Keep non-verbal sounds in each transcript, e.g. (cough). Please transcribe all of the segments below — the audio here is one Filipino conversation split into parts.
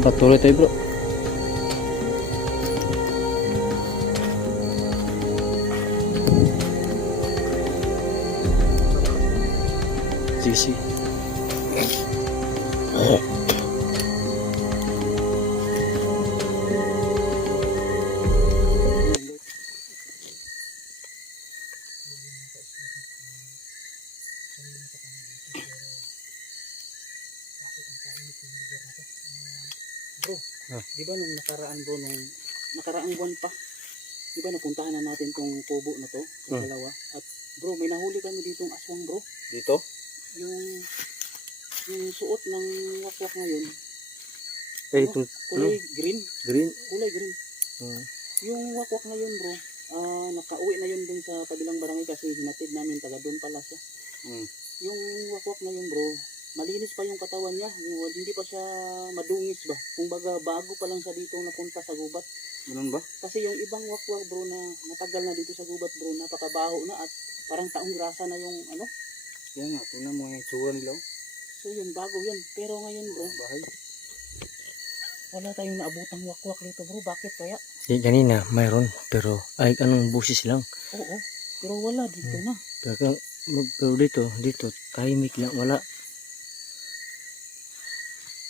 Pero patuloy bro. Nakaraang buwan pa, di ba napuntahan na natin tong kubo na to, yung Hmm. dalawa. At bro, may nahuli kami ditong aswang bro. Dito? Yung, yung suot ng wakwak ngayon, Eh, itong kulay green, green. kulay green. Hmm. Yung wakwak na yun bro, ah nakauwi na yun dun sa kabilang barangay kasi hinatid namin taga doon pala siya. Hmm. Yung wakwak na yun bro, malinis pa yung katawan niya, yung, hindi pa siya madungis ba. Kumbaga bago pa lang siya dito napunta sa gubat. Ganun ba? Kasi yung ibang wakwak bro na matagal na dito sa gubat bro, napakabaho na at parang taong grasa na yung ano. Yan nga, tingnan mo yung tsura nila. oh. So yun, bago yun. Pero ngayon bro, Bahay. wala tayong naabutang wakwak dito bro. Bakit kaya? Eh, kanina, mayroon. Pero, ay, anong busis lang. Oo, pero wala dito na. Pero, pero dito, dito, tahimik lang, wala.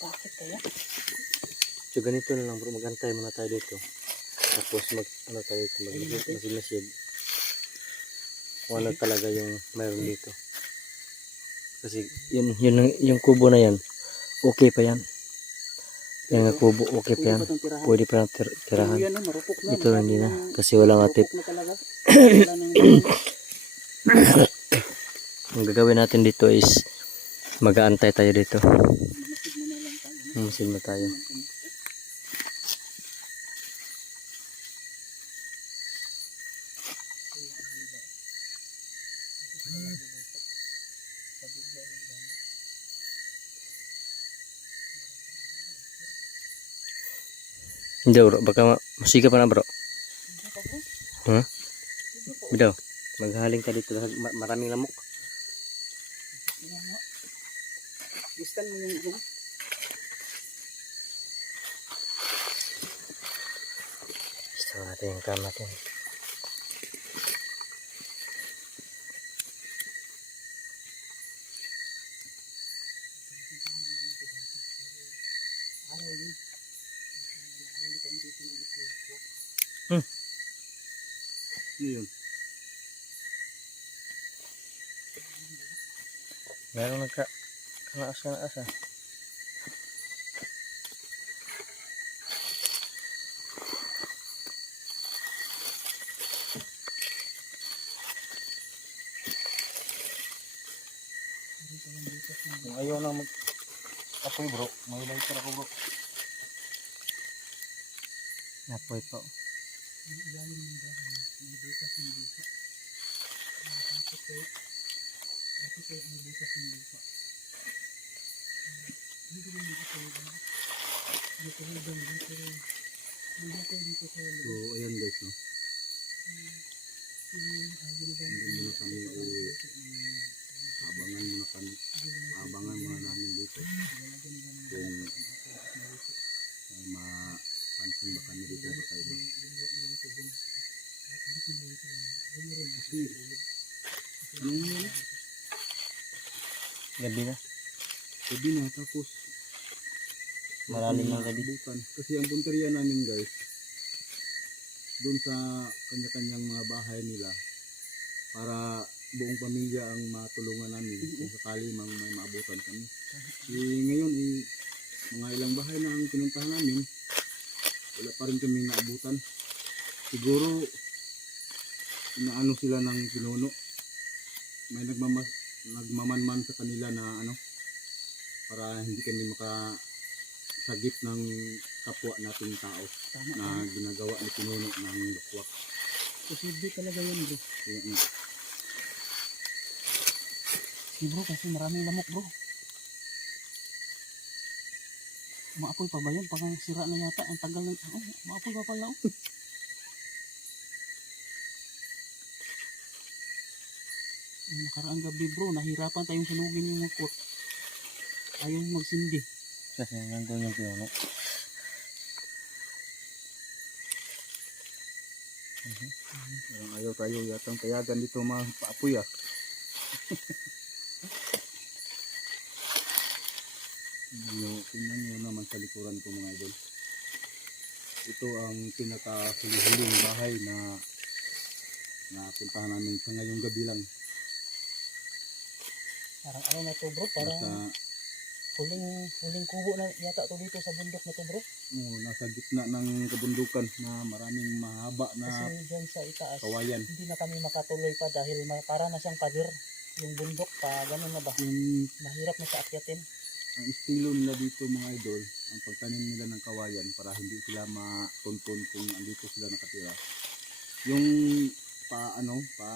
Bakit kaya? So, ganito na lang bro, magantay muna tayo dito. Tapos, mag, ano tayo dito, mag, Ayun, masilmasid. Kung ano talaga yung mayroon dito. Kasi, yun, yun, yung kubo na yan, okay pa yan. Yan nga kubo, okay pa yan. Pwede pa lang tir- tirahan. yan, no, marupok na. Ito hindi na, kasi. Wala nang (coughs) Ang gagawin natin dito is, mag-aantay tayo dito. masid mo tayo. Hindi bro, baka masika pa na bro. Ha? Bidaw, maghaling ka dito maraming lamok. Yan nga. Listan mo yung yung Gusto natin yung cam natin. Yun? Meron nagka kanaas ka na asa. Kung ayaw na mag apoy bro, may lighter ako bro. Apoy. Yung ilalim ng butas ng lupa. Bakit kayo? Bakit kayo may butas ng lupa? Hindi ko dito ba? Dito kayo ba? Dito kayo. Dito kayo dito kayo. So ayan guys no. Yung ah, ginagamit Hindi muna kami uuwi. Abangan muna kami. Abangan muna namin dito. Kung may mapansin ba kami dito ba kayo ba? Kasi, ano nga yun? Gabi na. Gabi na, tapos Malalim ng gabi. Bukan. Kasi ang punteriya namin guys, doon sa kanya-kanyang mga bahay nila, para buong pamilya ang matulungan namin kung sakali mang may maabutan kami. Eh, ngayon, eh, mga ilang bahay na ang pinuntahan namin, wala pa rin kami naabutan. Siguro, inaano sila ng pinuno. May nagmamas, nagmamanman sa kanila na ano, para hindi kami maka sagip ng kapwa nating tao Tama. na ginagawa ni pinuno ng bukwak. Posible talaga yun bro. Kaya nga, Si bro kasi maraming lamok bro. Maapoy pa ba yun? Parang sira na yata. Ang tagal ng... Oh, maapoy pa pala oh. (laughs) Nung nakaraang gabi bro, nahirapan tayong sunugin yung mukot. Ayaw magsindi. Kasi nandun yung piyono. Uh -huh. Ayaw tayo yatang payagan dito mga paapuy ah. Yo, tingnan nyo naman sa likuran ko mga idol. Ito ang pinaka-huling bahay na napuntahan namin sa ngayong gabi lang. Parang ano na to bro, parang Nasa, huling huling kubo na yata to dito sa bundok na to bro. oh, nasa gitna ng kabundukan na maraming mahaba na Kasi dyan sa itaas, kawayan. hindi na kami makatuloy pa dahil para na siyang pader yung bundok pa ganun na ba Yung mahirap na sa akyatin ang estilo nila dito mga idol, ang pagtanim nila ng kawayan para hindi sila matuntun kung andito sila nakatira. Yung pa ano, pa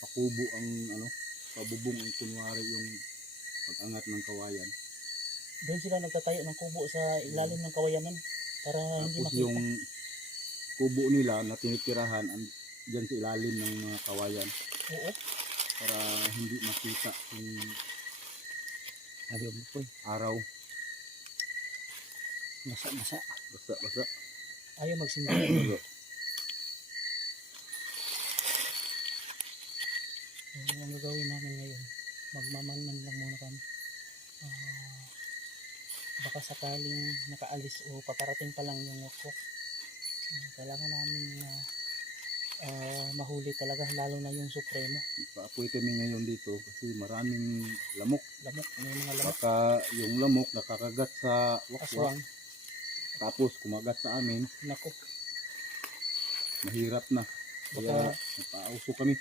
pakubo ang ano, pabubong kunwari yung pag-angat ng kawayan. doon sila nagtatayo ng kubo sa ilalim ng kawayanan para hindi Tapos makita yung kubo nila na tinitirahan ang diyan sa ilalim ng mga kawayan oo para hindi makita yung Ayaw mo po. araw Masa, masa. basa basa. ayaw magsindi so, ang gagawin namin ngayon magmamanan lang muna kami. Ah, baka sakaling nakaalis o paparating pa lang yung wakwak Ah, kailangan namin na ah, mahuli talaga lalo na yung supremo. Paapoy kami ngayon dito kasi maraming lamok. lamok may mga lamok. Baka yung lamok nakakagat sa wakwak aswang. Tapos kumagat sa amin, nako mahirap na. Kaya baka napauso kami.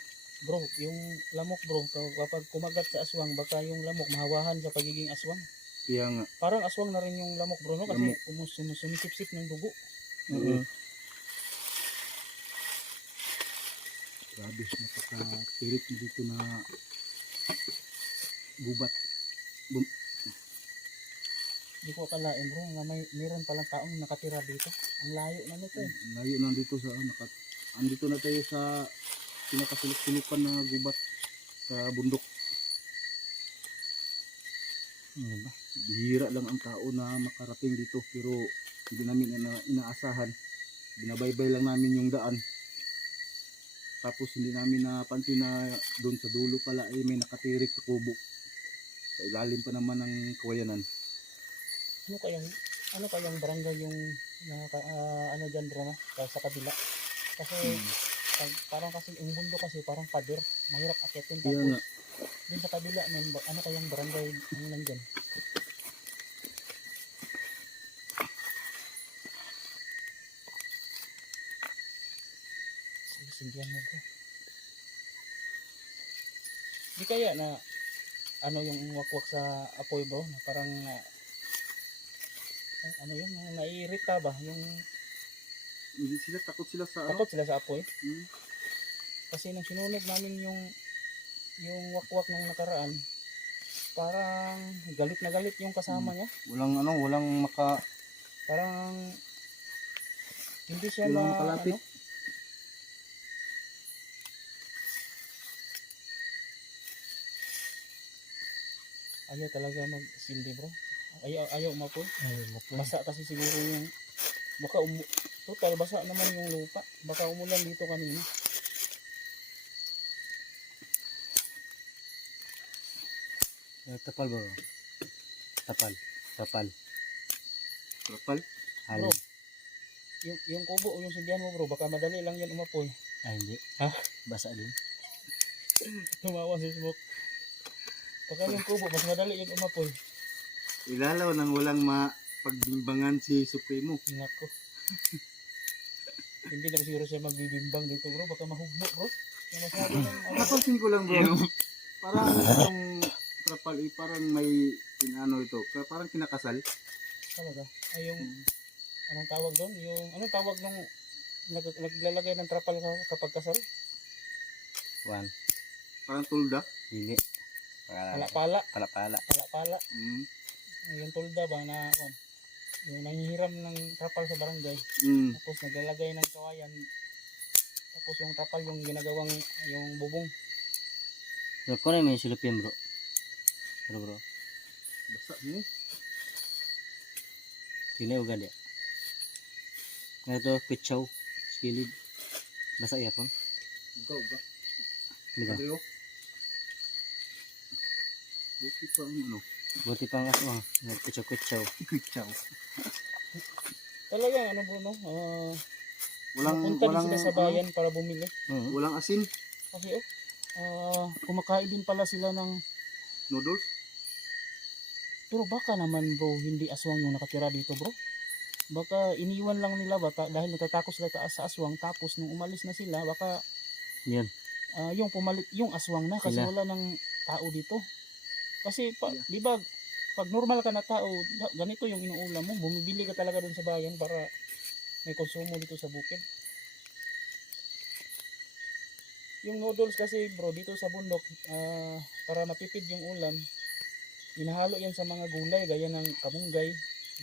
Bro yung lamok bro kapag kumagat sa aswang baka yung lamok mahawahan sa pagiging aswang Kaya nga, Parang aswang na rin yung lamok bro, no? Kasi Lamok. umus umus- sumisip-sip ng dugo. oo. grabe, napaka-tirik na dito na gubat. Hindi ko akalain bro, na may meron palang taong nakatira dito. Ang layo na nito eh. Layo na dito sa, nakat, andito na tayo sa pinakasulok-sulukan na gubat sa bundok. Ano ba? bihira lang ang tao na makarating dito pero hindi namin ina inaasahan binabaybay lang namin yung daan tapos hindi namin napansin na doon sa dulo pala ay may nakatirik sa kubo sa ilalim pa naman ng kawayanan Ano kayang ano kayang barangay yung naka, ah, ano diyan bro no? Sa, kabila. Kasi pag, parang kasi yung mundo kasi parang pader, mahirap kaya tapos nga. dun sa kabila ba- ano kayang barangay ang nandyan? Sindihan mo bro. Di kaya na ano yung wakwak sa apoy bro? Na parang ay, ano yun yung naiirita ba? Yung hindi sila takot sila sa ano? takot sila sa apoy? Hmm. kasi nung sinunog namin yung yung wakwak nung nakaraan parang galit na galit yung kasama niya. Walang ano walang maka parang hindi siya walang na makalapit. Ano, ayaw talaga magsindi bro. Ayaw ayaw umapoy Ayaw mo po. basa kasi siguro yung baka umu total basa naman yung lupa baka umulan dito kanina Eh, Tapal bro. Tapal. Tapal. kapal Halo. Bro. yung yung kubo o yung sindihan mo bro baka madali lang yan umapoy Ay, hindi. Ha? Basa din. (laughs) tumawa si smoke baka yung kubo mas madali yan umapoy ilalaw nang walang mapagbimbangan si Supremo Nako. Hindi na siguro siya magbibimbang dito bro. Baka mahugmo bro. Napansin ko lang bro, parang yung trapal eh, parang may inano ito, parang kinakasal. Talaga. Ay yung, anong tawag doon? Yung, anong tawag nung nag, naglalagay ng trapal ka- kapag kasal? One. Parang tulda. Pala. Pala-pala. Pala-pala. Pala-pala. Mm. Yung tulda ba na, kung, yung nangihiram ng trapal sa barangay. Mm. Tapos naglalagay ng kawayan. Tapos yung trapal yung ginagawang, yung bubong. So, kung ano may silupin bro. Bro bro. Basta mo. Tinay uga dia. Ito, pitsaw. Skilid. Nasa earphone? Ikaw ba? Di ba? Sabi ko. Buti pa ang ano. Buti pa ang aswang. Nagkutsaw-kutsaw. Ikitsaw. (laughs) Talagang ano bro, no? Ah, Walang, punta din walang, sila sa bayan para bumili. Mm. walang asin. Kasi oh, ah, kumakain din pala sila ng Noodles. Pero baka naman bro, hindi aswang yung nakatira dito bro. Baka iniwan lang nila bata dahil natatakot sila taas sa aswang tapos nung umalis na sila baka Yan. ah, yung pumalit yung aswang na kasi Sila. wala ng tao dito. Kasi pa, Yeah. 'di ba pag normal ka na tao, ganito yung inuulam mo, bumibili ka talaga doon sa bayan para may konsumo dito sa bukid. Yung noodles kasi bro dito sa bundok ah, para matipid yung ulam, inahalo yan sa mga gulay gaya ng kamunggay,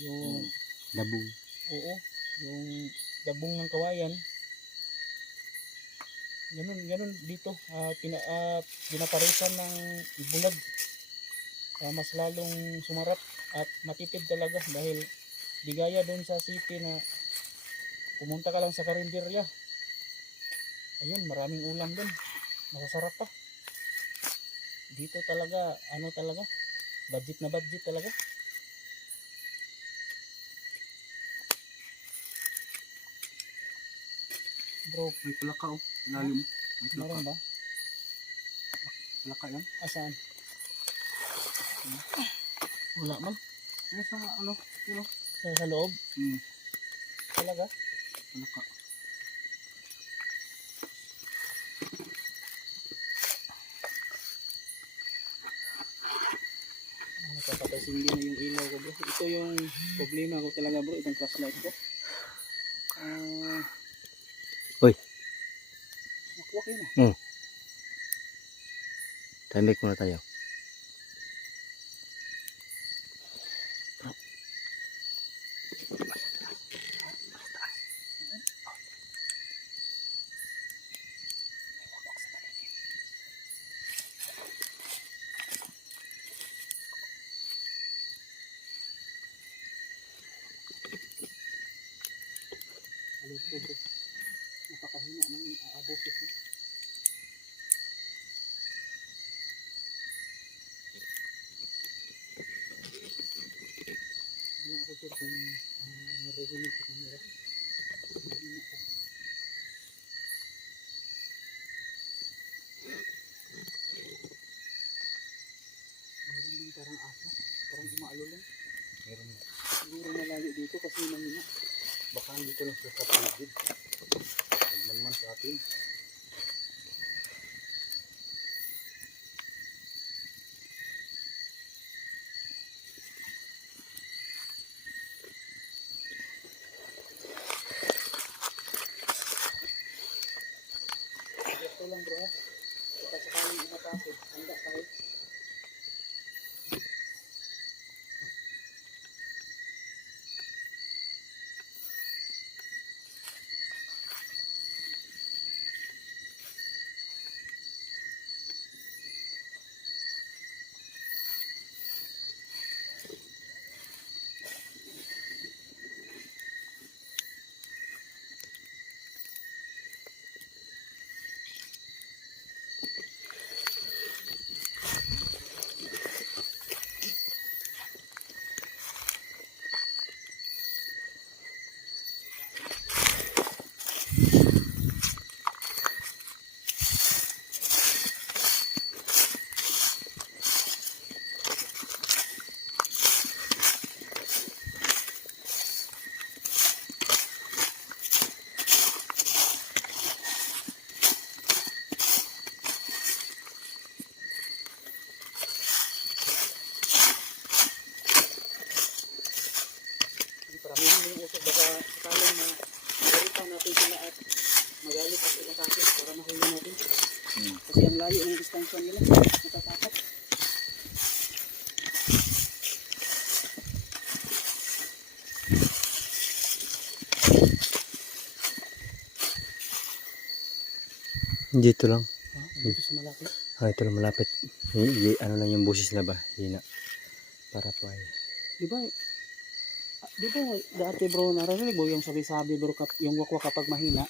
yung Dabong. Oo, yung dabong ng kawayan. Ganun, ganun dito. ah pina, pinaparisan ng bulag. Ah, mas lalong sumarap at matipid talaga dahil di gaya doon sa city na pumunta ka lang sa karinderya. Ayun, maraming ulam doon. Masasarap pa. Dito talaga, ano talaga, budget na budget talaga. Bro, May palaka oh. Ilalim meron ba? Palaka yan. Asaan? Wala man. Eh sa ano. Oh. Sa, sa loob? Hmm. Talaga? Palaka. Ah, Napapatay na yung ilaw ko bro. Ito yung problema ko talaga bro. Itong flashlight ko. Ah... Uy. Wakwak yun ah. Timing muna tayo. Alis ko bro. Napakahina ng aaboses mo. Hindi ako sure kung uh, naririnig sa camera. Mahina pa. Meron din parang aso. Parang umaalulong. Meron na. Siguro malayo dito kasi mahina. Baka dito lang sila sa paligid. Nagmanman sa atin. Ito lang bro. Baka sakaling umatake. Handa tayo. Hindi paramihin mo yung usok. Baka sakaling na magalitan natin sila at magalit at umatake para mahuli natin. Hmm. Kasi ang layo ng distansya nila. Natatakot. Dito lang. Ha? Dito sa malaki. Ah, ito lang malapit. Y- y- ano lang yung busis na ba? Hina. Para po ay. Di ba? ah, Di ba dati bro narinig mo yung sabi-sabi bro kap, yung wakwa kapag mahina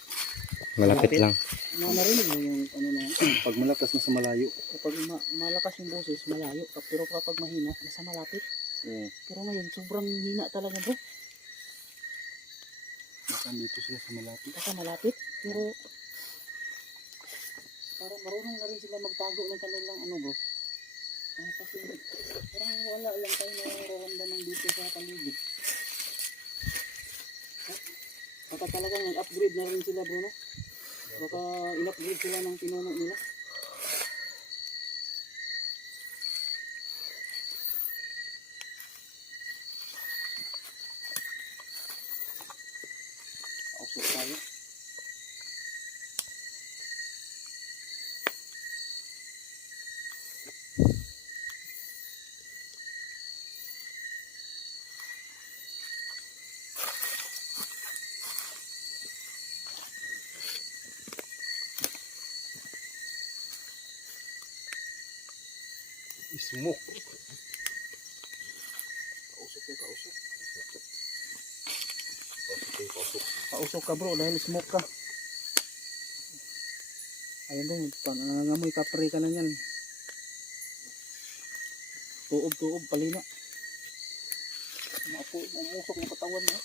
Malapit lang. Na narinig mo yung ano na yan. (clears throat) Pag malakas na sa malayo. Kapag ma- malakas yung boses, malayo. Kap- Pero kapag mahina, nasa malapit. Oo. Pero ngayon, sobrang hina talaga bro. Baka dito sila sa malapit. Nasa malapit. Pero parang marunong na rin sila magtago ng kanilang ano bro. Ah, kasi parang wala lang tayo nararamdaman dito sa paligid. Ah, Baka talagang nag-upgrade na rin sila bro no? Baka in-upgrade sila ng pinuno nila. Smoke. Kausap ka, kausap. Okay, pasok. Kausap ka bro dahil smoke ka. Ayun bro, pag nangangamoy kapre ka na yan. Tuob-tuob, palina. Mapo, mamusok ng katawan mo.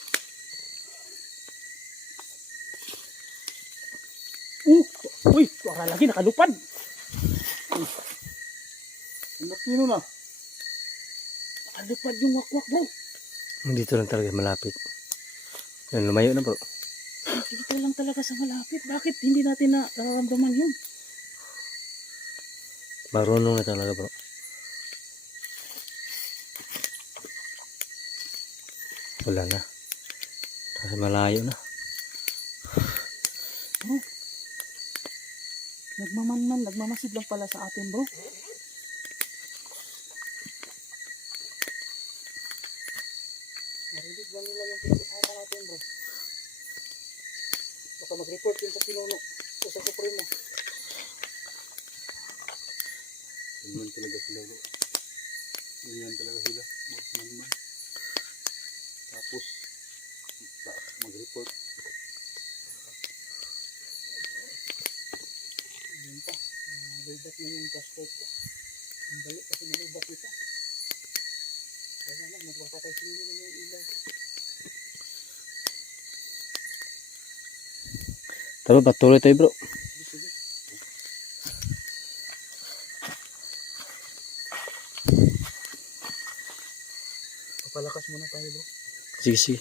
Uh! Uy! Wala lagi, nakalupad! Laki nun ah. Nakalupad yung wakwak bro. Dito lang talaga malapit. Yan, lumayo na bro. Dito lang talaga sa malapit. Bakit hindi natin na nararamdaman yun? Marunong na talaga bro. Wala na. Kasi malayo na. Nagmamanman, nagmamasid lang pala sa atin bro. Narinig ba nila yung pinag-usapan natin bro? Baka mag-report yun sa pinuno o sa supremo. Ganyan talaga sila bro. Ganyan talaga sila. Magmanman. Tapos, ta- mag-report. Ayun pa, lubat na yung flashlight ko. Ang dali kasi nalubat ito. Kaya lang, magpapatay sindi na yung ilaw. Tara, patuloy tayo bro. Papalakas muna tayo bro. Sige, sige.